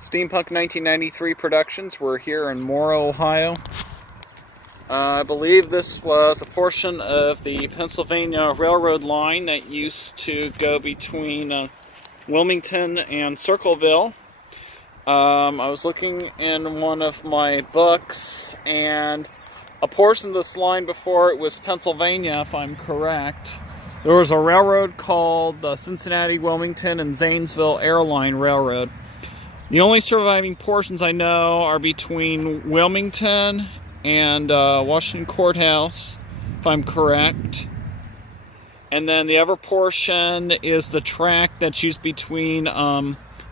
Steampunk 1993 Productions. We're here in Morrow, Ohio. I believe this was a portion of the Pennsylvania Railroad line that used to go between Wilmington and Circleville. I was looking in one of my books, and a portion of this line before it was Pennsylvania, if I'm correct. There was a railroad called the Cincinnati, Wilmington, and Zanesville Airline Railroad. The only surviving portions I know are between Wilmington and Washington Courthouse, if I'm correct. And then the other portion is the track that's used between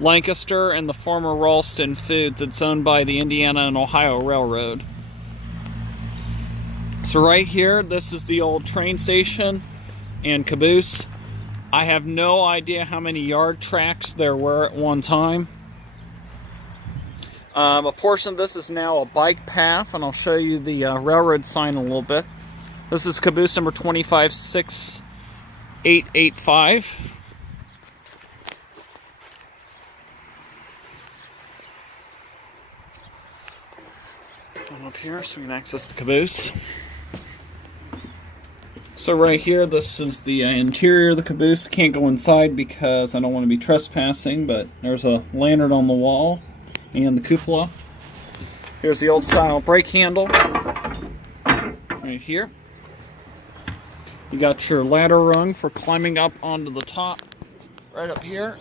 Lancaster and the former Ralston Foods. It's owned by the Indiana and Ohio Railroad. So right here, this is the old train station and Caboose. I have no idea how many yard tracks there were at one time. A portion of this is now a bike path, and I'll show you the railroad sign in a little bit. This is Caboose number 256885. Come up here so we can access the Caboose. So right here, this is the interior of the Caboose. Can't go inside because I don't want to be trespassing, but there's a lantern on the wall and the cupola. Here's the old style brake handle right here. You got your ladder rung for climbing up onto the top right up here.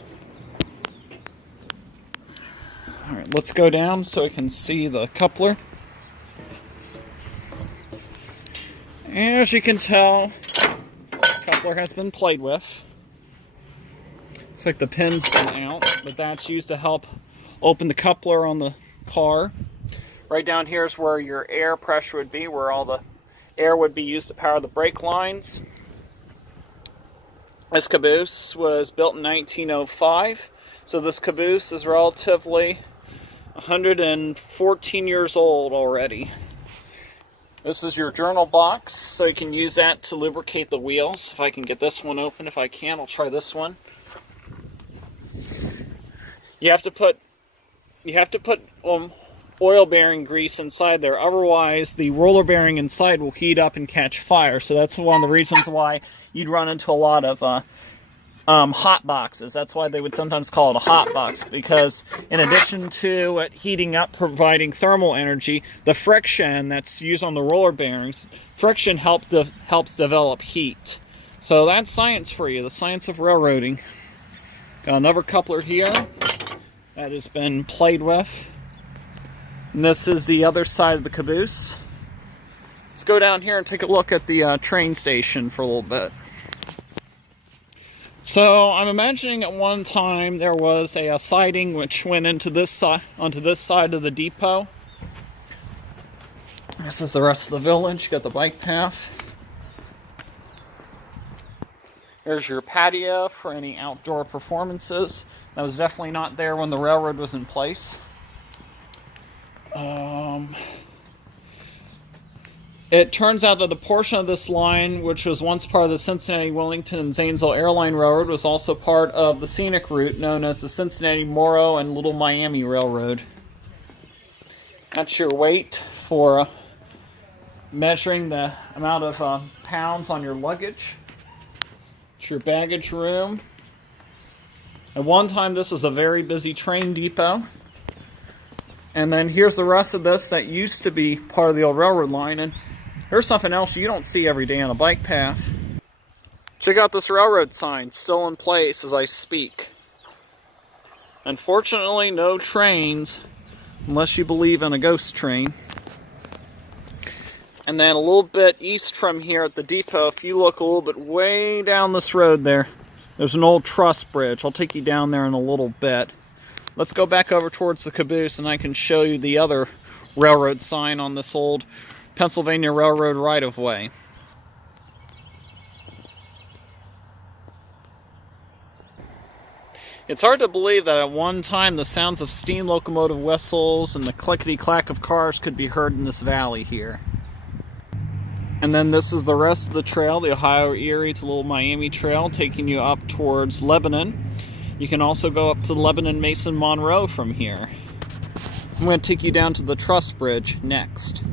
Alright, let's go down so we can see the coupler. As you can tell, the coupler has been played with. Looks like the pin's been out, but that's used to help open the coupler on the car. Right down here is where your air pressure would be, where all the air would be used to power the brake lines. This Caboose was built in 1905, so this Caboose is relatively 114 years old already. This is your journal box, so you can use that to lubricate the wheels. If I can get this one open, if I can, I'll try this one. You have to put oil bearing grease inside there, otherwise the roller bearing inside will heat up and catch fire. So that's one of the reasons why you'd run into a lot of hot boxes. That's why they would sometimes call it a hot box, because in addition to it heating up, providing thermal energy, the friction that's used on the roller bearings, friction helps develop heat. So that's science for you, the science of railroading. Got another coupler here that has been played with. And this is the other side of the Caboose. Let's go down here and take a look at the train station for a little bit. So I'm imagining at one time there was a siding which went into onto this side of the depot. This is the rest of the village. You got the bike path. There's your patio for any outdoor performances. That was definitely not there when the railroad was in place. It turns out that the portion of this line, which was once part of the Cincinnati, Wilmington, and Zanesville Airline Railroad, was also part of the scenic route known as the Cincinnati, Morrow, and Little Miami Railroad. That's your weight for measuring the amount of pounds on your luggage. It's your baggage room. At one time, this was a very busy train depot. And then here's the rest of this that used to be part of the old railroad line. And here's something else you don't see every day on a bike path. Check out this railroad sign, still in place as I speak. Unfortunately, no trains, unless you believe in a ghost train. And then a little bit east from here at the depot, if you look a little bit way down this road there, there's an old truss bridge. I'll take you down there in a little bit. Let's go back over towards the Caboose and I can show you the other railroad sign on this old Pennsylvania Railroad right-of-way. It's hard to believe that at one time the sounds of steam locomotive whistles and the clickety-clack of cars could be heard in this valley here. And then this is the rest of the trail, the Ohio Erie to Little Miami Trail, taking you up towards Lebanon. You can also go up to Lebanon Mason Monroe from here. I'm going to take you down to the Truss Bridge next.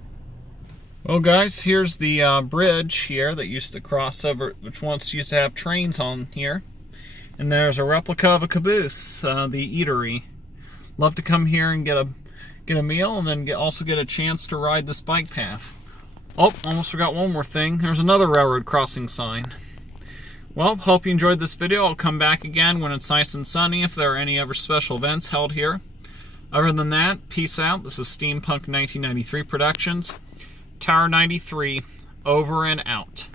Well guys, here's the bridge here that used to cross over, which once used to have trains on here. And there's a replica of a Caboose, the eatery. Love to come here and get a meal, and then also get a chance to ride this bike path. Oh, almost forgot one more thing. There's another railroad crossing sign. Well, hope you enjoyed this video. I'll come back again when it's nice and sunny if there are any other special events held here. Other than that, peace out. This is Steampunk 1993 Productions. Tower 93, over and out.